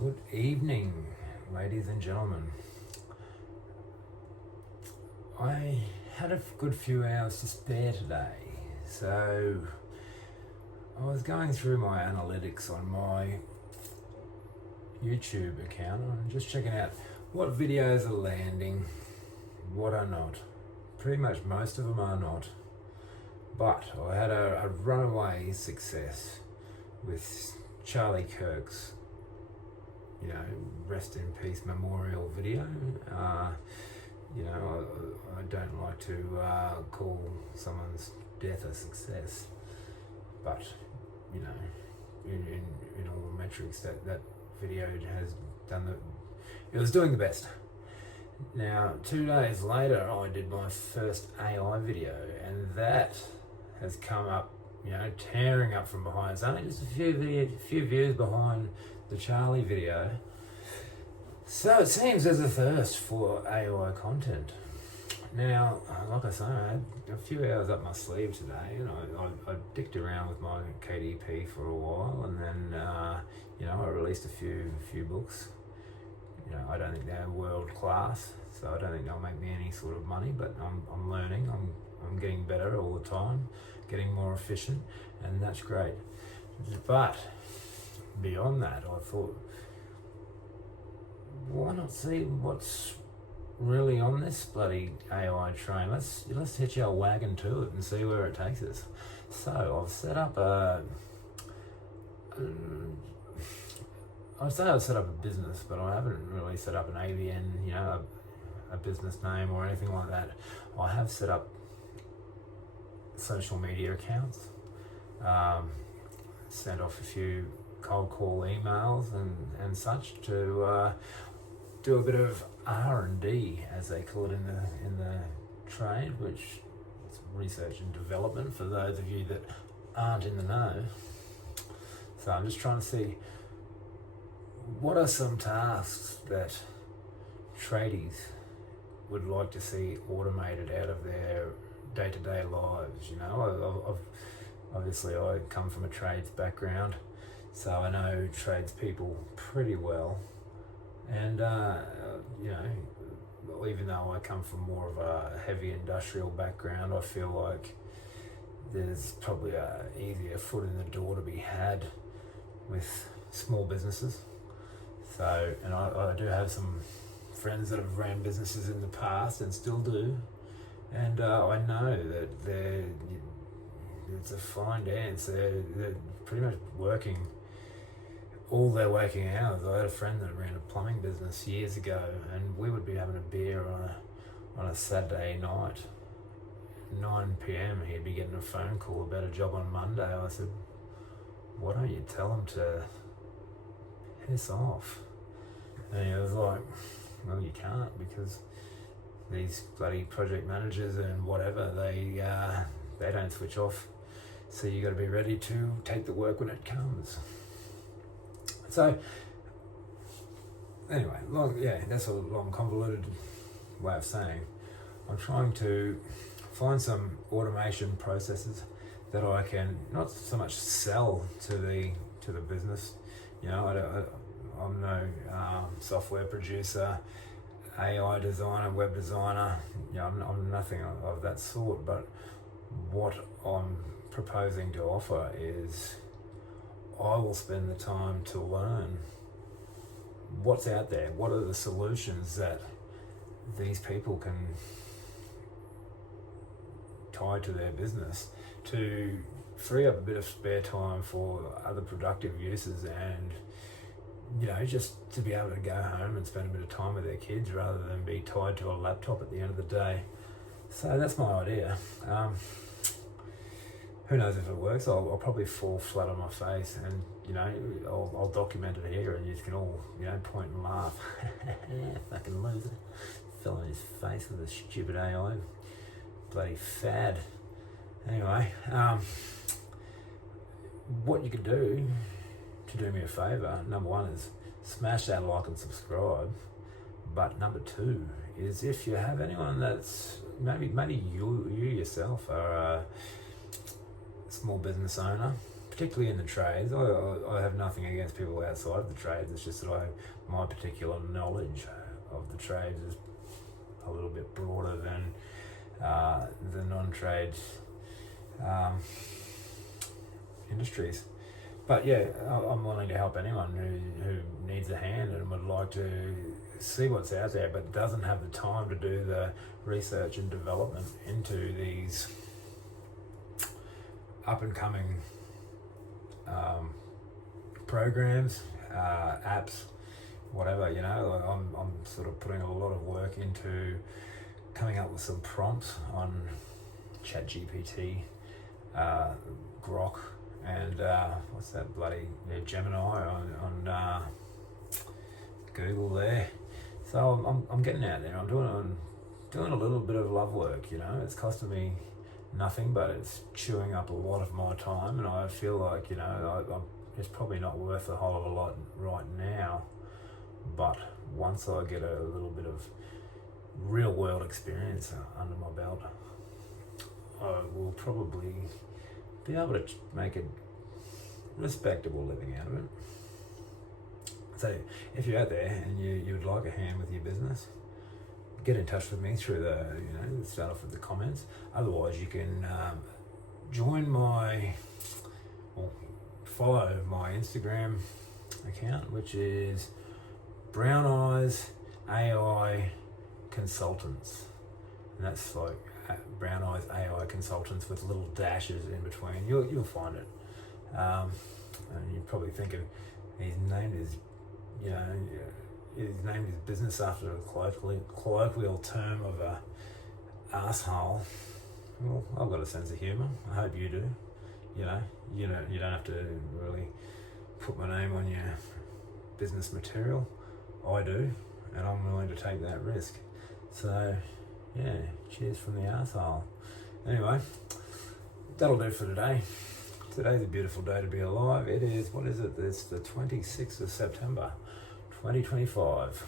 Good evening, ladies and gentlemen. I had a good few hours to spare today, so I was going through my analytics on my YouTube account and just checking out what videos are landing, what are not. Pretty much most of them are not, but I had a runaway success with Charlie Kirk's rest in peace memorial video. I don't like to call someone's death a success, but in all the metrics that video has done it was doing the best. Now 2 days later I did my first AI video, and that has come up tearing up from behind. It's only just a few views behind the Charlie video. So it seems there's a thirst for AI content. Now, like I say, I had a few hours up my sleeve today, and I dicked around with my KDP for a while, and then I released a few books. I don't think they're world class, so I don't think they'll make me any sort of money, but I'm learning. I'm getting better all the time, getting more efficient, and that's great. But beyond that, I thought, why not see what's really on this bloody AI train? Let's hitch our wagon to it and see where it takes us. So I've set up I'd say I've set up a business, but I haven't really set up an ABN, a business name or anything like that. I have set up social media accounts, sent off a few cold call emails and such to do a bit of R&D, as they call it in the trade, which is research and development for those of you that aren't in the know. So I'm just trying to see what are some tasks that tradies would like to see automated out of their day-to-day lives. Obviously I come from a trades background, so I know tradespeople pretty well, and even though I come from more of a heavy industrial background, I feel like there's probably a easier foot in the door to be had with small businesses. So, and I do have some friends that have ran businesses in the past and still do, and I know that it's a fine dance. They're pretty much working all their waking hours. I had a friend that ran a plumbing business years ago, and we would be having a beer on a Saturday night. 9 p.m. he'd be getting a phone call about a job on Monday. I said, why don't you tell them to piss off? And he was like, well, you can't, because these bloody project managers and whatever, they don't switch off. So you got to be ready to take the work when it comes. So anyway, that's a long convoluted way of saying I'm trying to find some automation processes that I can not so much sell to the business. I'm no software producer, AI designer, web designer. I'm nothing of that sort. But what I'm proposing to offer is I will spend the time to learn what's out there. What are the solutions that these people can tie to their business to free up a bit of spare time for other productive uses, and just to be able to go home and spend a bit of time with their kids rather than be tied to a laptop at the end of the day. So that's my idea. Who knows if it works? I'll probably fall flat on my face, and I'll document it here, and you can all point and laugh. Fucking loser, fell on his face with a stupid AI, bloody fad. Anyway, what you could do to do me a favour, number one is smash that like and subscribe. But number two is, if you have anyone that's maybe you yourself are a small business owner, particularly in the trades. I have nothing against people outside of the trades. It's just that my particular knowledge of the trades is a little bit broader than the non-trade industries. But yeah, I'm willing to help anyone who needs a hand and would like to see what's out there but doesn't have the time to do the research and development into these up and coming programs, apps, whatever. I'm sort of putting a lot of work into coming up with some prompts on ChatGPT, Grok, and what's that bloody Gemini on Google there. So I'm getting out there. I'm doing a little bit of love work. It's costing me nothing, but it's chewing up a lot of my time, and I feel like it's probably not worth a whole of a lot right now. But once I get a little bit of real world experience under my belt, I will probably be able to make a respectable living out of it. So if you're out there and you would like a hand with your business, get in touch with me through start off with the comments. Otherwise, you can follow my Instagram account, which is Brown Eyes AI Consultants, and that's like Brown Eyes AI Consultants with little dashes in between. You'll find it, and you're probably thinking he's named his business after a colloquial term of a asshole. Well, I've got a sense of humour. I hope you do. You don't have to really put my name on your business material. I do, and I'm willing to take that risk. So, yeah, cheers from the arsehole. Anyway, that'll do for today. Today's a beautiful day to be alive. It is, what is it? It's the 26th of September, 2025.